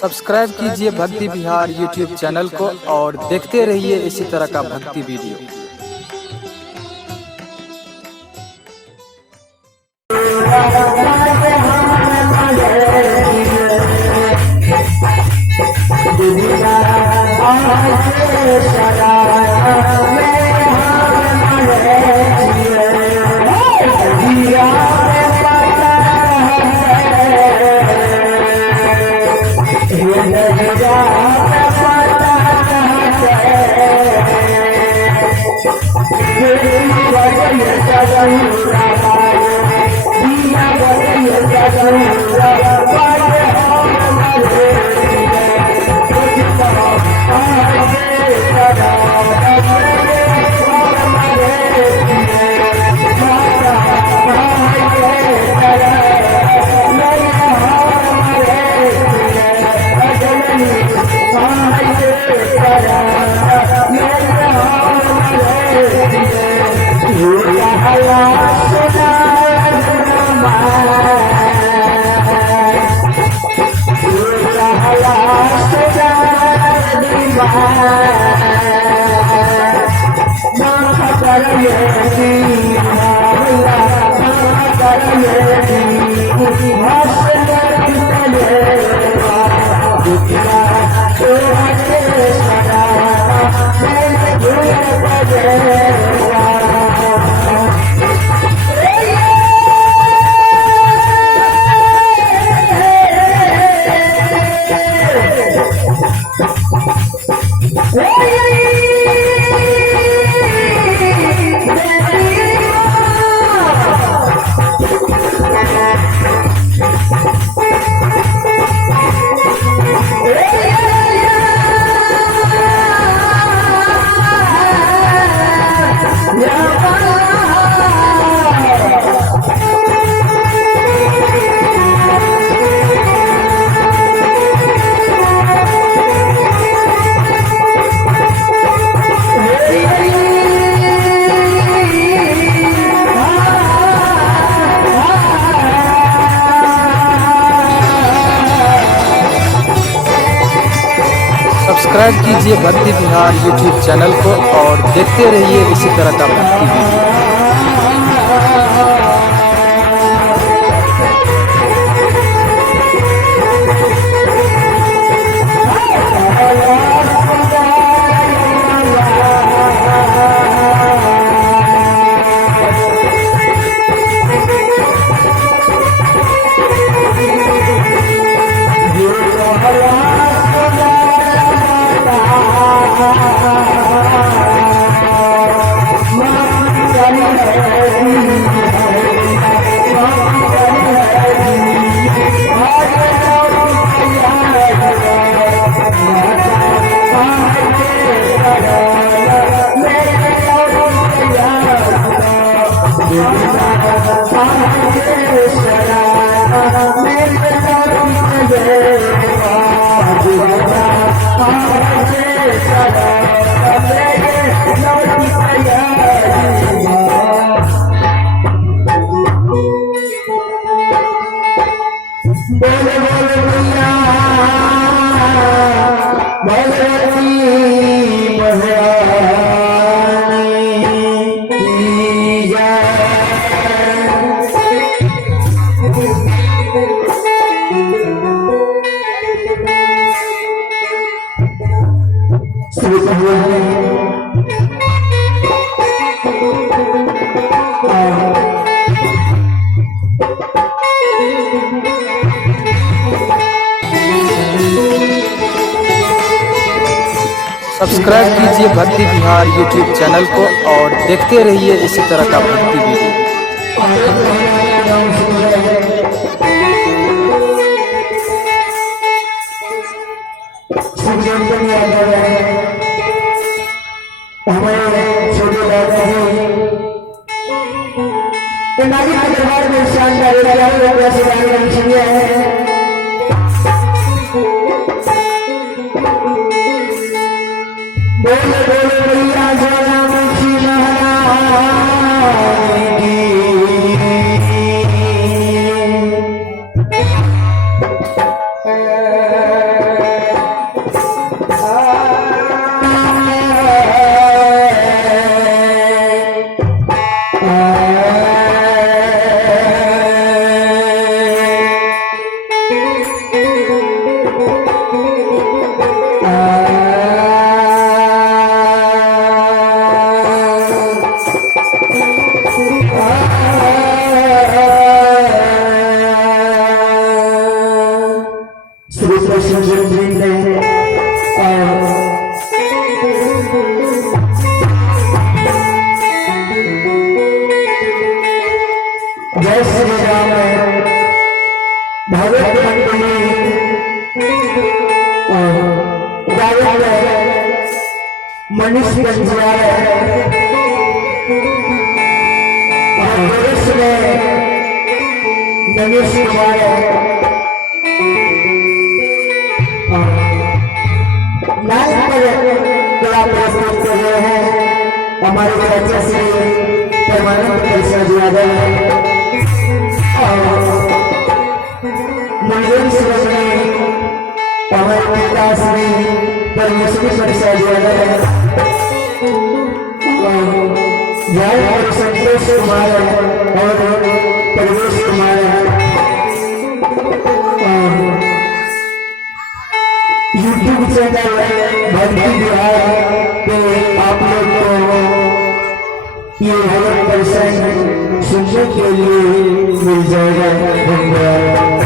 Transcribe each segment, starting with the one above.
सब्सक्राइब कीजिए भक्ति विहार YouTube channel को और देखते रहिए इसी तरह का भक्ति वीडियो। सब्सक्राइब कीजिए भक्ति विहार यूट्यूब चैनल को और देखते रहिए इसी तरह का भक्ति वीडियो। सब्सक्राइब कीजिए भक्ति विहार यूट्यूब चैनल को और देखते रहिए इसी तरह का भक्ति वीडियो। दरबार में शानदार बोले बोले भैया जय राम श्री महाराज। भगत मंडली गायक मनीष गंजिया नरेश कुमार लाइव पर कला प्रस्तुत कर रहे हैं हमारे चाचा श्री परमानंद प्रसाद यादव मंदिर से हमारे पिता श्री परमेश्वरी प्रसाद यादव जय संतोष कुमार और परवेश कुमार यूट्यूब चैनल भक्ति बिहार पे आप लोग को ये 100% सुनने के लिए मिल जाएगा। धन्यवाद।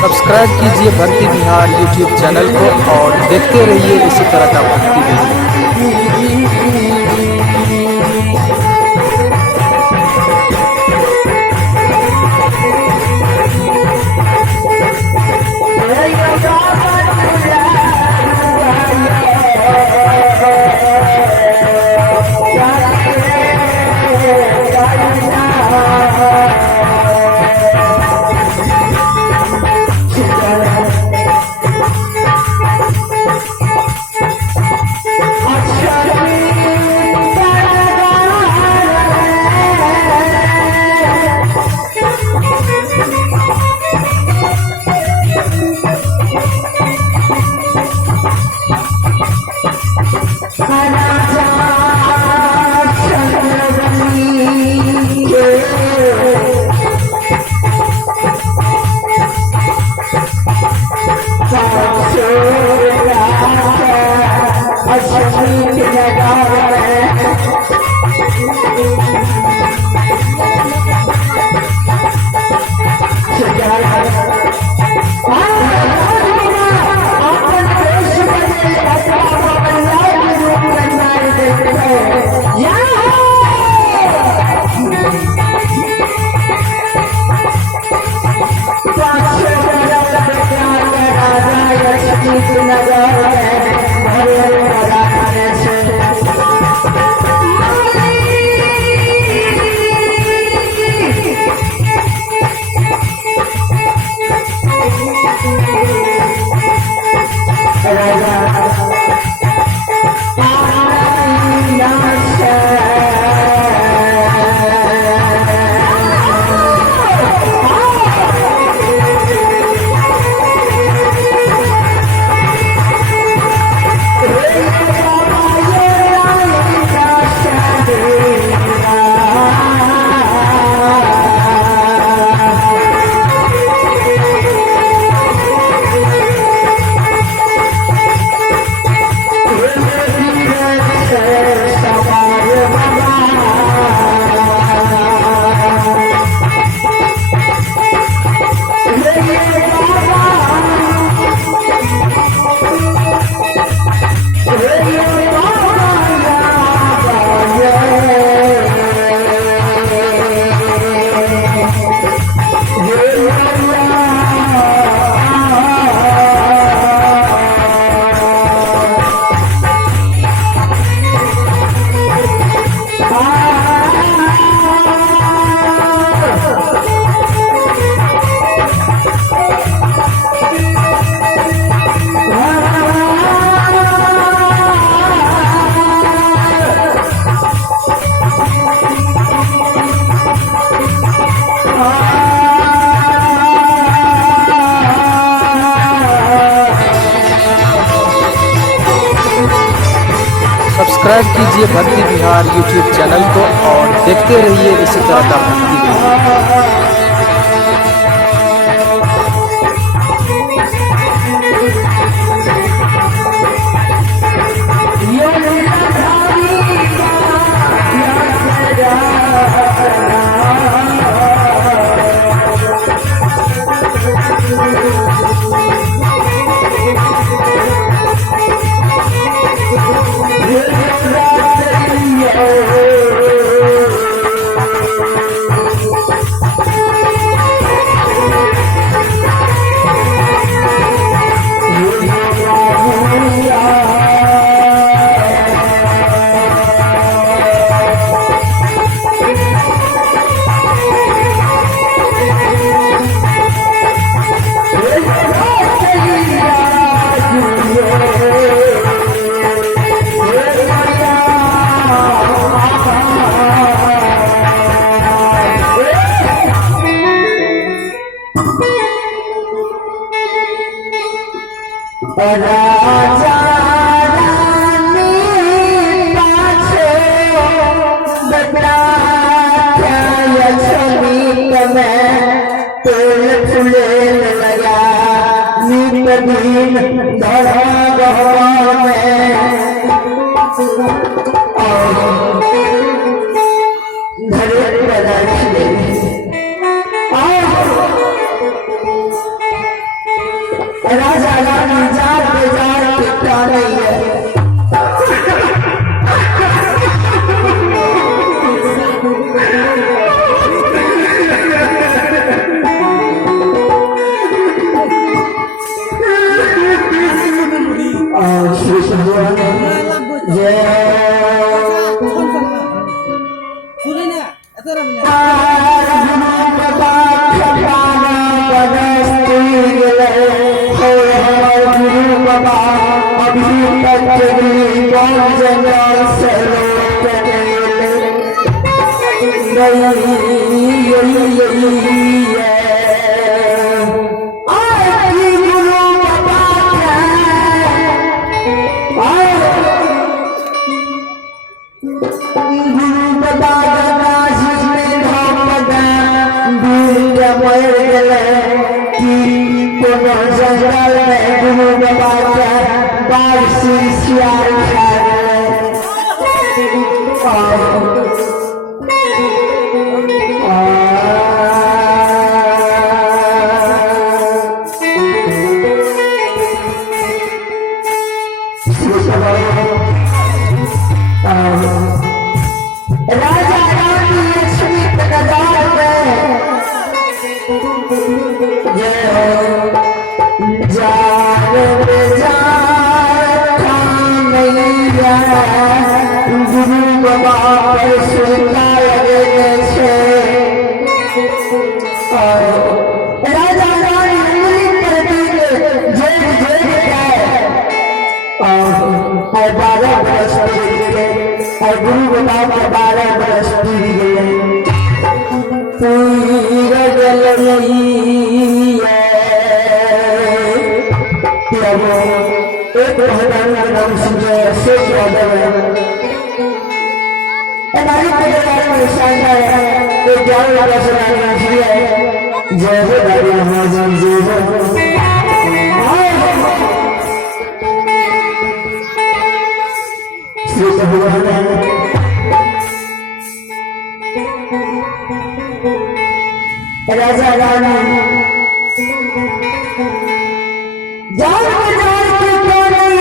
सब्सक्राइब कीजिए भक्ति बिहार यूट्यूब चैनल को और देखते रहिए इसी तरह का भक्ति वीडियो। सब्सक्राइब कीजिए भक्ति बिहार यूट्यूब चैनल को और देखते रहिए इसी तरह का भक्ति वीडियो। राजा रानी पाछो बदला छवि में तेल फुले लगा नीत दिन धरा में धरे प्रदर्शन राजा रानी जार टिकता नहीं है। श्री जंगल में गुरु बाबा बाल सियार राजा रानी लक्ष्मी प्रदान में जय हो गुरु बाबा पर सुनना लगे राजा रानी उंगली पर जेठ जेठ जगह निशान है तो क्या वाला सुनाना है जय हो दादा महाजन जय हो श्री भगवान राजा रानी जान के क्यों नहीं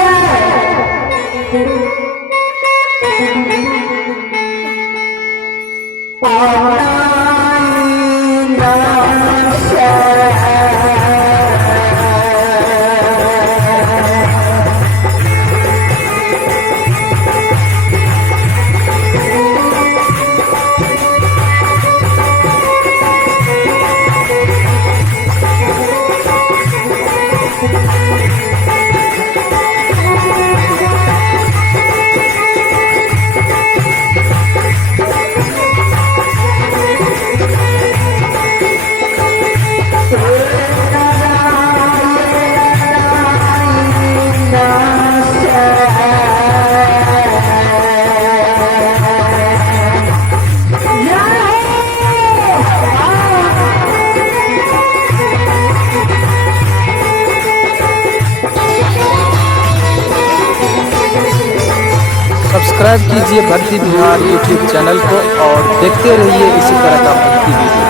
सब्सक्राइब कीजिए भक्ति बिहार यूट्यूब चैनल को और देखते रहिए इसी तरह का भक्ति वीडियो।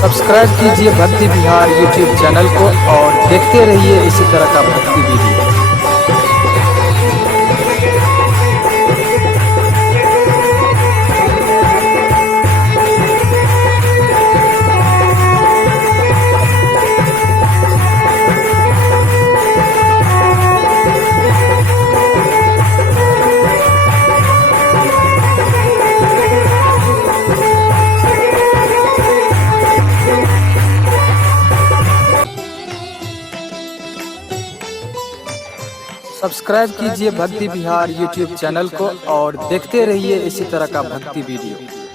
सब्सक्राइब कीजिए भक्ति बिहार यूट्यूब चैनल को और देखते रहिए इसी तरह का भक्ति वीडियो। सब्सक्राइब कीजिए भक्ति बिहार यूट्यूब चैनल को और देखते रहिए इसी तरह का भक्ति वीडियो।